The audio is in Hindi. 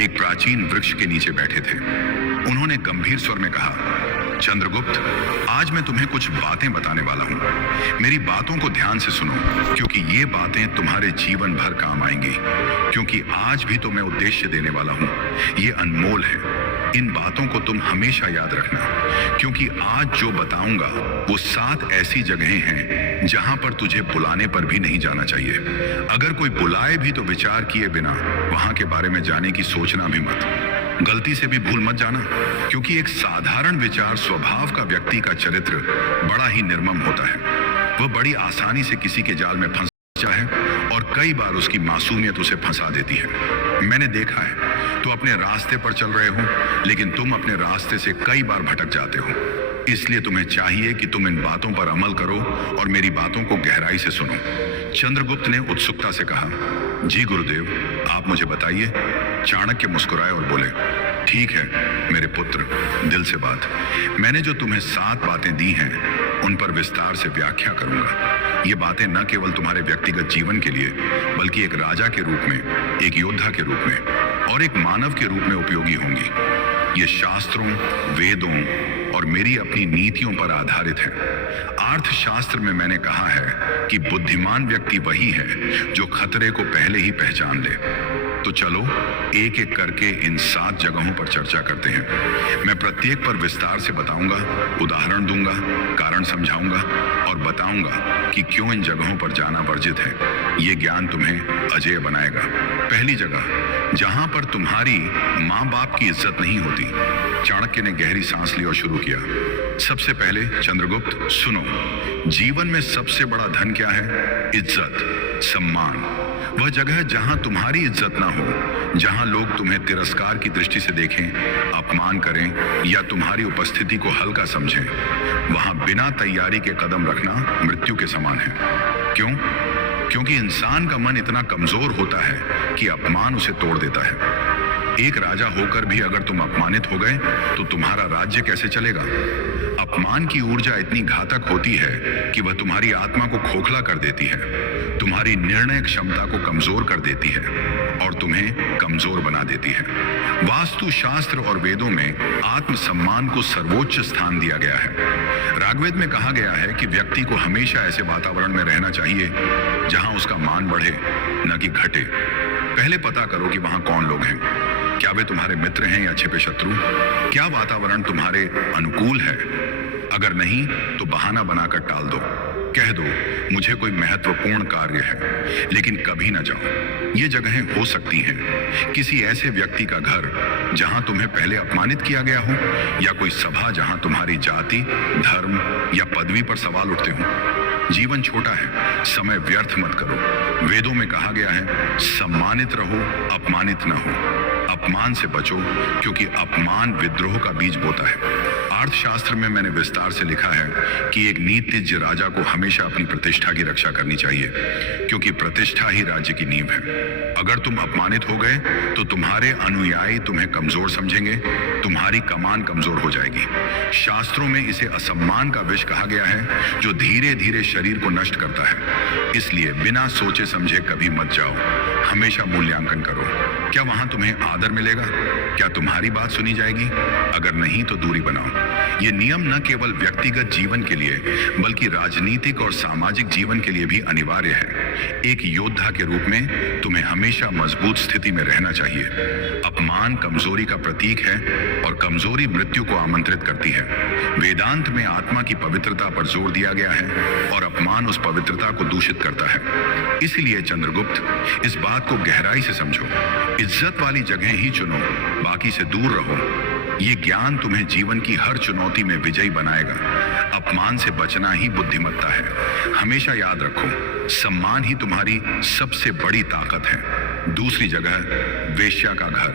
एक प्राचीन वृक्ष के नीचे बैठे थे। उन्होंने गंभीर स्वर में कहा, चंद्रगुप्त, आज मैं तुम्हें कुछ बातें बताने वाला हूं। मेरी बातों को ध्यान से सुनो, क्योंकि ये बातें तुम्हारे जीवन भर काम आएंगी। क्योंकि आज भी तुम्हें उद्देश्य देने वाला हूं, ये अनमोल है। इन बातों को तुम हमेशा याद रखना, क्योंकि आज जो बताऊंगा वो 7 ऐसी जगहें हैं जहां पर तुझे बुलाने पर भी नहीं जाना चाहिए। अगर कोई बुलाए भी तो विचार किए बिना वहां के बारे में जाने की सोचना भी मत। गलती से भी भूल मत जाना, क्योंकि एक साधारण विचार स्वभाव का व्यक्ति का चरित्र बड़ा ही निर्मम होता है। वह बड़ी आसानी से किसी के जाल में फंस है और कई बार उसकी मासूमियत उसे फंसा देती है। मैंने देखा है, तो अपने रास्ते पर चल रहे हो, लेकिन तुम अपने रास्ते से कई बार भटक जाते हो। इसलिए तुम्हें चाहिए कि तुम इन बातों पर अमल करो और मेरी बातों को गहराई से सुनो। चंद्रगुप्त ने उत्सुकता से कहा, जी गुरुदेव, आप मुझे बताइए। चाणक्य मुस्कुराए और बोले, ठीक है मेरे पुत्र, दिल से बात। मैंने जो तुम्हें 7 बातें दी हैं, उन पर विस्तार से व्याख्या करूंगा। ये बातें न केवल तुम्हारे व्यक्तिगत जीवन के लिए, बल्कि एक राजा के रूप में, एक योद्धा के रूप में और एक मानव के रूप में उपयोगी होंगी। ये शास्त्रों, वेदों और मेरी अपनी नीतियों पर आधारित है। अर्थशास्त्र में मैंने कहा है कि बुद्धिमान व्यक्ति वही है जो खतरे को पहले ही पहचान ले। तो चलो एक एक करके इन 7 जगहों पर चर्चा करते हैं। मैं प्रत्येक पर विस्तार से बताऊंगा, उदाहरण दूंगा, कारण समझाऊंगा और बताऊंगा कि क्यों इन जगहों पर जाना वर्जित है। ये ज्ञान तुम्हें अजेय बनाएगा। पहली जगह, जहां पर तुम्हारी माँ बाप की इज्जत नहीं होती। चाणक्य ने गहरी सांस ली और शुरू किया। सबसे पहले चंद्रगुप्त सुनो, जीवन में सबसे बड़ा धन क्या है? इज्जत, सम्मान। वह जगह जहां तुम्हारी इज्जत ना हो, जहां लोग तुम्हें तिरस्कार की दृष्टि से देखें, अपमान करें या तुम्हारी उपस्थिति को हल्का समझें, वहां बिना तैयारी के कदम रखना मृत्यु के समान है। क्यों? क्योंकि इंसान का मन इतना कमजोर होता है कि अपमान उसे तोड़ देता है। एक राजा होकर भी अगर तुम अपमानित हो गए तो तुम्हारा राज्य कैसे चलेगा? अपमान की ऊर्जा इतनी घातक होती है कि वह तुम्हारी आत्मा को खोखला कर देती है, तुम्हारी निर्णय क्षमता को कमजोर कर देती है और तुम्हें कमजोर बना देती है। वास्तु शास्त्र और वेदों में आत्मसम्मान को सर्वोच्च स्थान दिया गया है। ऋग्वेद में कहा गया है कि व्यक्ति को हमेशा ऐसे वातावरण में रहना चाहिए जहां उसका मान बढ़े, न कि घटे। पहले पता करो कि वहां कौन लोग हैं। क्या वे तुम्हारे मित्र हैं या छिपे शत्रु? क्या वातावरण तुम्हारे अनुकूल है? अगर नहीं तो बहाना बनाकर टाल दो। कह दो, मुझे कोई महत्वपूर्ण कार्य है, लेकिन कभी ना जाओ। ये जगहें हो सकती हैं किसी ऐसे व्यक्ति का घर जहां तुम्हें पहले अपमानित किया गया हो, या कोई सभा जहां तुम्हारी जाति, धर्म या पदवी पर सवाल उठते हो। जीवन छोटा है, समय व्यर्थ मत करो। वेदों में कहा गया है, सम्मानित रहो, अपमानित न हो। अपमान से बचो, क्योंकि अपमान विद्रोह का बीज बोता है। अर्थशास्त्र में मैंने विस्तार से लिखा है कि एक नीतिज्ञ राजा को हमेशा अपनी प्रतिष्ठा की रक्षा करनी चाहिए, क्योंकि प्रतिष्ठा ही राज्य की नींव है। अगर तुम अपमानित हो गए तो तुम्हारे अनुयायी तुम्हें कमजोर समझेंगे, तुम्हारी कमान कमजोर हो जाएगी। शास्त्रों में इसे असम्मान का विष कहा गया है, जो धीरे धीरे शरीर को नष्ट करता है। इसलिए बिना सोचे समझे कभी मत जाओ, हमेशा मूल्यांकन करो। क्या वहां तुम्हें आदर मिलेगा? क्या तुम्हारी बात सुनी जाएगी? अगर नहीं तो दूरी बनाओ। ये नियम न केवल व्यक्तिगत जीवन के लिए, बल्कि राजनीतिक और सामाजिक जीवन के लिए भी अनिवार्य है। एक योद्धा के रूप में तुम्हें हमेशा मजबूत स्थिति में रहना चाहिए। अपमान कमजोरी का प्रतीक है और कमजोरी मृत्यु को आमंत्रित करती है। वेदांत में आत्मा की पवित्रता पर जोर दिया गया है और अपमान उस पवित्रता को दूषित करता है। इसलिए चंद्रगुप्त, इस बात को गहराई से समझो। इज्जत वाली जगह ही चुनो, बाकी से दूर रहो। ये ज्ञान तुम्हें जीवन की हर चुनौती में विजयी बनाएगा। अपमान से बचना ही बुद्धिमत्ता है। हमेशा याद रखो, सम्मान ही तुम्हारी सबसे बड़ी ताकत है। दूसरी जगह, वेश्या का घर।